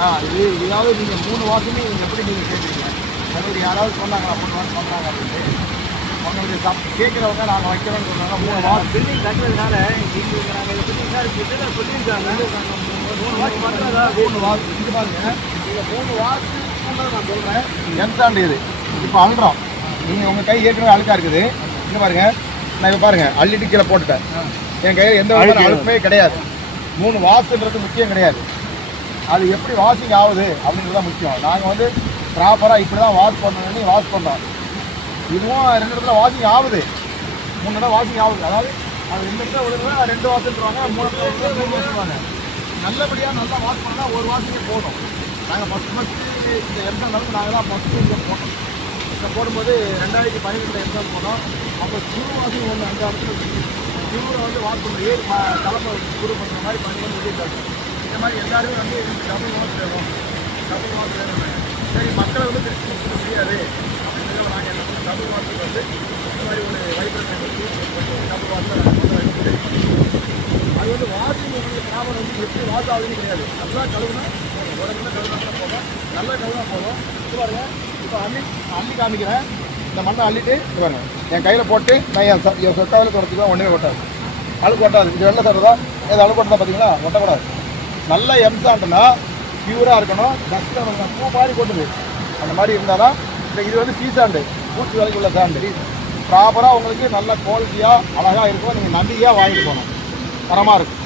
இது இதாவது நீங்கள் 3 வாசமே எப்படி நீங்கள் கேட்குறீங்க? அதாவது யாராவது சொன்னாங்களா 3 வாசம் பண்ணுறாங்க அப்படின்ட்டு? உங்களுக்கு கேட்குறவங்க நாங்கள் வைக்கிறோன்னு சொன்னாங்க. 3 வாசம் பில்டிங் கட்டுறதுனால எங்களுக்கு நாங்கள் இதை பற்றி விசாரிச்சுட்டு சொல்லியிருக்காங்க. 3 வாசம் பண்ணுறதா 3 வாசம் இது பாருங்க. நீங்கள் 3 வாசம் நான் சொல்கிறேன். எம்சாண்டு இது இப்போ அழுறோம். நீங்கள் உங்கள் கை ஏற்கனவே அழுக்காக இருக்குது. இங்கே பாருங்க, நான் இப்போ பாருங்கள் அள்ளிட்டு கீழே போட்டுட்டேன். என் கையில் எந்த விதமான அழுப்புமே கிடையாது. 3 வாஷுன்றது முக்கியம் கிடையாது. அது எப்படி வாஷிங் ஆகுது அப்படின்றது தான் முக்கியம். நாங்கள் வந்து ப்ராப்பராக இப்படி தான் வாஷ் பண்ணணும்னு வாஷ் பண்ணுறோம். இதுவும் 2 இடத்துல வாஷிங் ஆகுது, 3 இடம் வாஷிங் ஆகுது. அதாவது அது 2 இடத்துல விழுதுனா 2 வாஷுன்றாங்க, 3 இடத்துல 3 வாஷுவாங்க. நல்லபடியாக நல்லா வாஷ் பண்ணால் 1 வாஷிங்கே போதும். நாங்கள் ஃபஸ்ட்டு இந்த எம்சான் அளவுக்கு நாங்கள் தான் ஃபஸ்ட்டு இங்கே போட்டோம். இதை போடும்போது 2012 எம்சான் போனோம். அப்போ ஸ்க்ரூ வாஷிங் ஒன்று அந்த இடத்துல ஸ்க்ரூவை வந்து வாஷ் பண்ணுற ஏறி கலப்பை ஸ்க்ரூ பண்ணுற மாதிரி பண்ணி சொல்லியிருக்காங்க. இந்த மாதிரி எல்லாருமே வந்து டபுள் வாஷ் வேணும், டபுள் வாஷ் வேணும். சரி, மக்களை வந்து திருச்சி முடியாது அப்படின்னு நாங்கள் என்ன பண்ணோம், டபுள் வாஷுக்கு வந்து இந்த மாதிரி ஒரு வைப்ரேஷன் வச்சு டபுள் வாஷில் அது வந்து வாஷிங் உங்களுக்கு ப்ராப்ளம் வந்து எப்படி வாஷ் ஆகுதுன்னு கிடையாது. நல்லா கழுவுனா உடம்புல கழுவுனா போதும், நல்லா கழுவுனா போதும். இது பாருங்க, இப்போ அள்ளி காமிக்கிறேன். இந்த மண்ணை அள்ளிட்டு இது பாருங்க என் கையில் போட்டு நான் என் சொக்காவில் குறைச்சிக்கலாம். ஒன்றுமே ஒட்டாது, அழுக்கு ஒட்டாது. இது வெள்ளை சட்டை தான், ஏது அழுக்கு ஒட்டதா பார்த்தீங்களா? ஒட்டக்கூடாது. நல்ல எம்சாண்டுனா பியூராக இருக்கணும். டஸ்ட்டில் பூ மாதிரி கொட்டுது அந்த மாதிரி இருந்தால் தான். இது வந்து சீசாண்டு, பூச்சி வேலைக்கு உள்ள சாண்டு. ப்ராப்பராக உங்களுக்கு நல்ல குவாலிட்டியாக அழகாக இருக்கும். நீங்கள் நம்பிக்கையாக வாங்கிட்டு போகணும். தரமாக இருக்கும்.